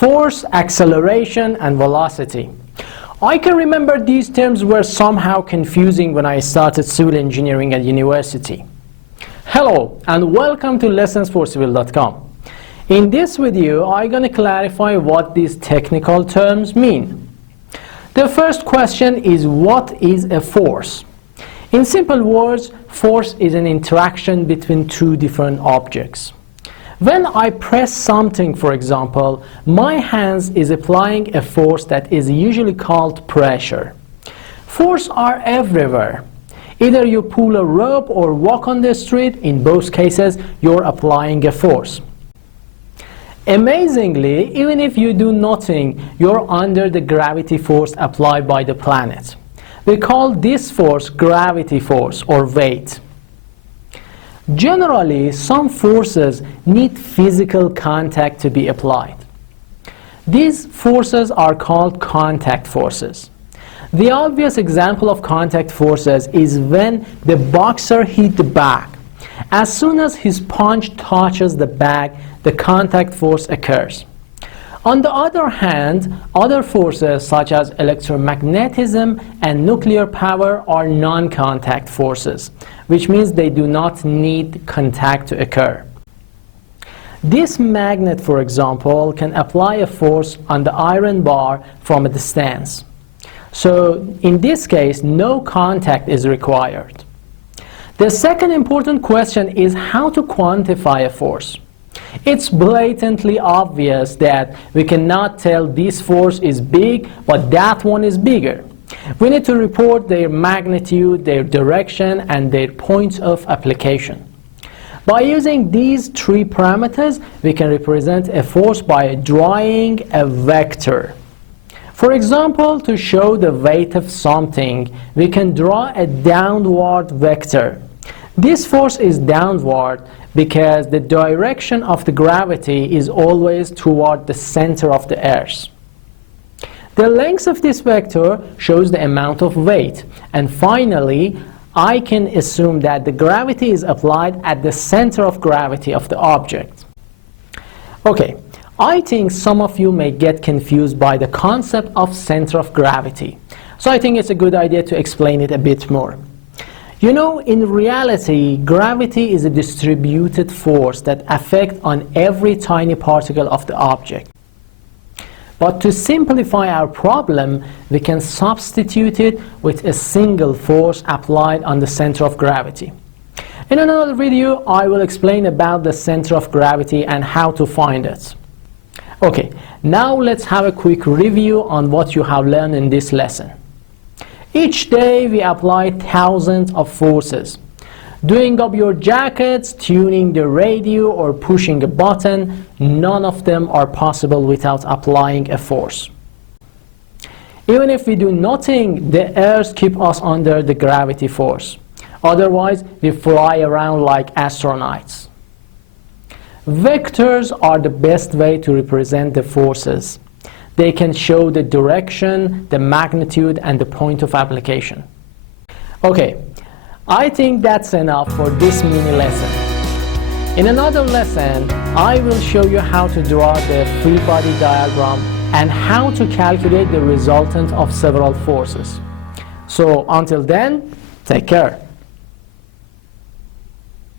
Force, acceleration, and velocity. I can remember these terms were somehow confusing when I started civil engineering at university. Hello, and welcome to lessonsforcivil.com. In this video, I'm going to clarify what these technical terms mean. The first question is, what is a force? In simple words, force is an interaction between two different objects. When I press something, for example, my hands is applying a force that is usually called pressure. Force are everywhere. Either you pull a rope or walk on the street, in both cases, you're applying a force. Amazingly, even if you do nothing, you're under the gravity force applied by the planet. We call this force gravity force or weight. Generally, some forces need physical contact to be applied. These forces are called contact forces. The obvious example of contact forces is when the boxer hit the bag. As soon as his punch touches the bag, the contact force occurs. On the other hand, other forces such as electromagnetism and nuclear power are non-contact forces, which means they do not need contact to occur. This magnet, for example, can apply a force on the iron bar from a distance. So in this case, no contact is required. The second important question is how to quantify a force. It's blatantly obvious that we cannot tell this force is big, but that one is bigger. We need to report their magnitude, their direction, and their points of application. By using these three parameters, we can represent a force by drawing a vector. For example, to show the weight of something, we can draw a downward vector. This force is downward because the direction of the gravity is always toward the center of the earth. The length of this vector shows the amount of weight. And finally, I can assume that the gravity is applied at the center of gravity of the object. Okay, I think some of you may get confused by the concept of center of gravity. So I think it's a good idea to explain it a bit more. You know, in reality, gravity is a distributed force that affects on every tiny particle of the object. But to simplify our problem, we can substitute it with a single force applied on the center of gravity. In another video, I will explain about the center of gravity and how to find it. Okay, now let's have a quick review on what you have learned in this lesson. Each day we apply thousands of forces. Doing up your jackets, tuning the radio, or pushing a button, none of them are possible without applying a force. Even if we do nothing, the earth keeps us under the gravity force. Otherwise, we fly around like astronauts. Vectors are the best way to represent the forces. They can show the direction, the magnitude, and the point of application. Okay, I think that's enough for this mini lesson. In another lesson, I will show you how to draw the free body diagram and how to calculate the resultant of several forces. So until then, take care.